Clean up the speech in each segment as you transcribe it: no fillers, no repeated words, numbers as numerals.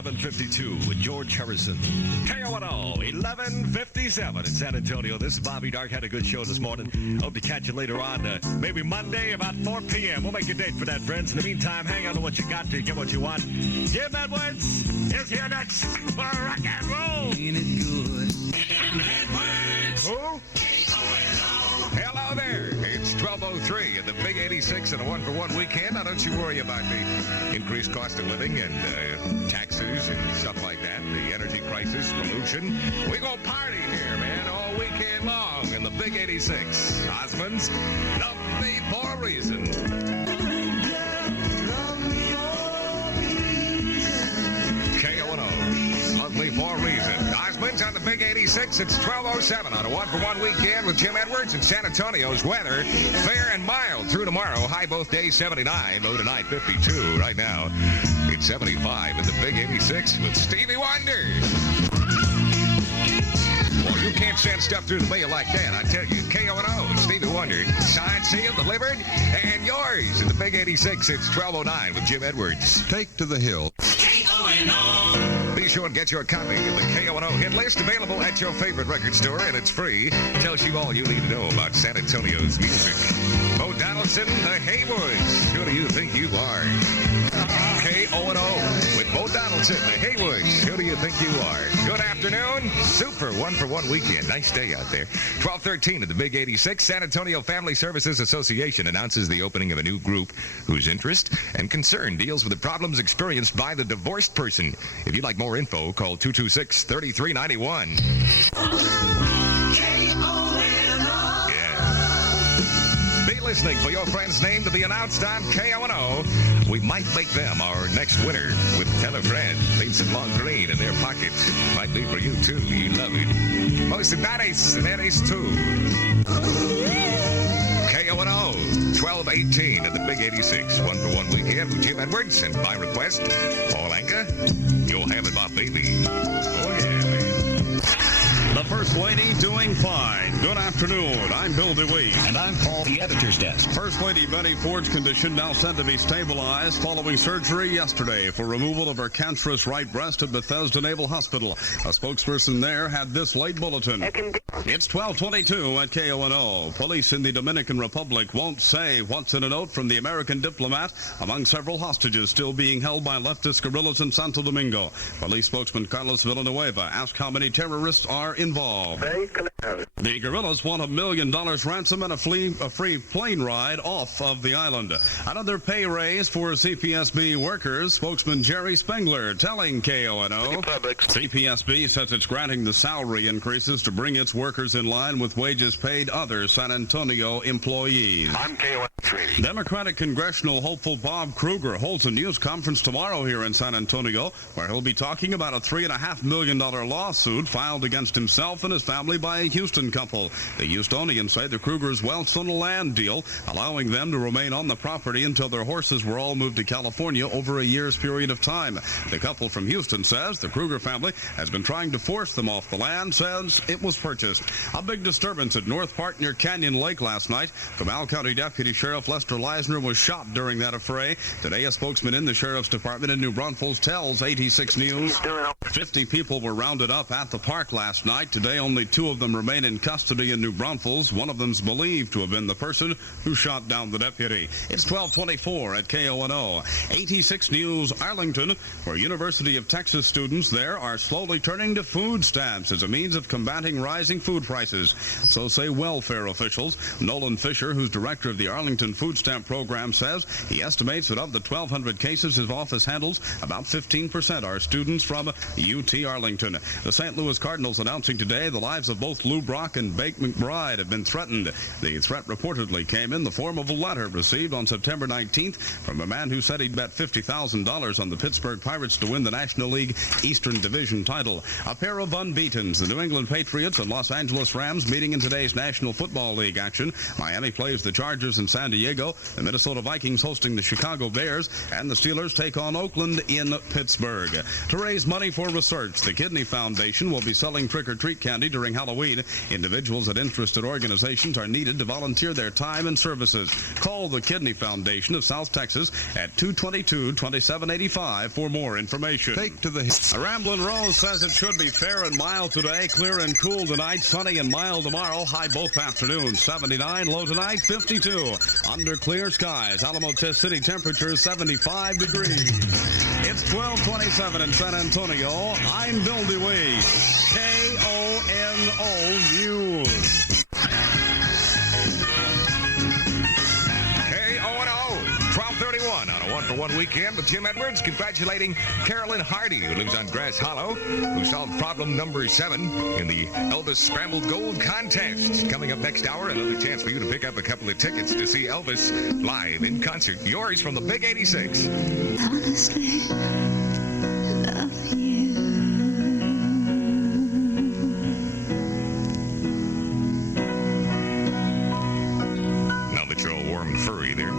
11:52 with George Harrison. KONO, 11:57 in San Antonio. This is Bobby Dark. Had a good show this morning. Hope to catch you later on, maybe Monday about 4 p.m. We'll make a date for that, friends. In the meantime, hang on to what you got to get what you want. Jim Edwards is here next for rock and roll. Ain't it good? Jim Edwards. Who? Hello there. It's 12:03 at the Big 86 and a one-for-one weekend. Now, don't you worry about the increased cost of living and taxes and stuff like that, the energy crisis, pollution. We go party here, man, all weekend long in the Big 86. Osmonds, love me for a reason. KONO, love me for a reason. Osmonds on the Big 86. It's 12:07 on a one-for-one weekend with Jim Edwards and San Antonio's weather. Fair and mild through tomorrow. High both days 79, low tonight 52. Right now, it's 75 in the Big 86 with Stevie Wonder. Well, you can't send stuff through the mail like that. I tell you, KONO, Stevie Wonder, signed, sealed, delivered, and yours in the Big 86. It's 12:09 with Jim Edwards. Take to the hill. KONO. Be sure and get your copy of the KONO hit list available at your favorite record store, and it's free. Tells you all you need to know about San Antonio's music. Bo Donaldson, the Haywoods. Who do you think you are? KONO with Bo Donaldson, the Haywoods. Who do you think you are? Good afternoon. Super one-for-one weekend. Nice day out there. 12:13 at the Big 86. San Antonio Family Services Association announces the opening of a new group whose interest and concern deals with the problems experienced by the divorced person. If you'd like more info, call 226-3391. Listening for your friend's name to be announced on KONO. We might make them our next winner with Tell a Friend. Leave some long green in their pockets. Might be for you, too. You love it. Most of daddies and daddies, too. KONO, 12:18 at the Big 86. One-for-one weekend with Jim Edwards. And by request, Paul Anka, you'll have it, my baby. Oh, yeah, man. The First Lady doing fine. Good afternoon. I'm Bill DeWeese. And I'm Paul, the editor's desk. First Lady Betty Ford's condition now said to be stabilized following surgery yesterday for removal of her cancerous right breast at Bethesda Naval Hospital. A spokesperson there had this late bulletin. It's 12:22 at KONO. Police in the Dominican Republic won't say what's in a note from the American diplomat among several hostages still being held by leftist guerrillas in Santo Domingo. Police spokesman Carlos Villanueva asked how many terrorists are involved. The guerrillas want $1 million ransom and a free plane ride off of the island. Another pay raise for CPSB workers, spokesman Jerry Spengler telling KONO. CPSB says it's granting the salary increases to bring its workers in line with wages paid other San Antonio employees. I'm KONO. Democratic congressional hopeful Bob Kruger holds a news conference tomorrow here in San Antonio where he'll be talking about a $3.5 million lawsuit filed against himself and his family by a Houston couple. The Houstonians say the Krugers welched on a land deal, allowing them to remain on the property until their horses were all moved to California over a year's period of time. The couple from Houston says the Kruger family has been trying to force them off the land since it was purchased. A big disturbance at North Park near Canyon Lake last night. Comal County Deputy Sheriff Lester Leisner was shot during that affray. Today, a spokesman in the Sheriff's Department in New Braunfels tells 86 News 50 people were rounded up at the park last night. Today, only 2 of them remain in custody in New Braunfels. One of them's believed to have been the person who shot down the deputy. It's 12:24 at KONO. 86 News Arlington, where University of Texas students there are slowly turning to food stamps as a means of combating rising food prices. So say welfare officials. Nolan Fisher, who's director of the Arlington Food Stamp Program, says he estimates that of the 1,200 cases his office handles, about 15% are students from UT Arlington. The St. Louis Cardinals announcing today the lives of both Lou Brock and Bake McBride have been threatened. The threat reportedly came in the form of a letter received on September 19th from a man who said he'd bet $50,000 on the Pittsburgh Pirates to win the National League Eastern Division title. A pair of unbeatens, the New England Patriots and Los Angeles Rams meeting in today's National Football League action. Miami plays the Chargers and San Diego Diego. The Minnesota Vikings hosting the Chicago Bears, and the Steelers take on Oakland in Pittsburgh. To raise money for research, the Kidney Foundation will be selling trick-or-treat candy during Halloween. Individuals at interested organizations are needed to volunteer their time and services. Call the Kidney Foundation of South Texas at 222-2785 for more information. Take to the Ramblin' Rose says it should be fair and mild today, clear and cool tonight, sunny and mild tomorrow, high both afternoons, 79, low tonight, 52. Under clear skies, Alamo Test City temperature 75 degrees. It's 12:27 in San Antonio. I'm Bill DeWeese, KONO News. KONO, 12:31 on a one-for-one weekend with Jim Edwards, congratulating Carolyn Hardy, who lives on Grass Hollow, who solved problem number 7 in the Elvis Scrambled Gold contest. Coming up next hour, another chance for you to pick up a couple of tickets to see Elvis live in concert. Yours from the Big 86. Honestly, love you. Now that you're all warm and furry there.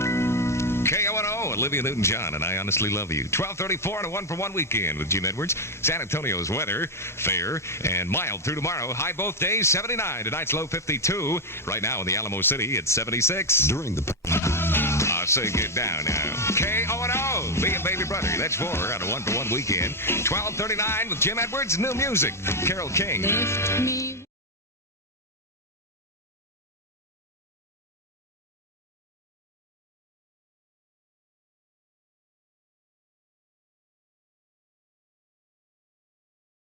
KONO, Olivia Newton-John, and I honestly love you. 12:34 on a one-for-one weekend with Jim Edwards. San Antonio's weather, fair and mild through tomorrow. High both days, 79. Tonight's low, 52. Right now in the Alamo City, it's 76. during the I'll say get down now. KONO, be a baby brother. That's 4 on a one-for-one weekend. 12:39 with Jim Edwards. New music from Carole King. Lift me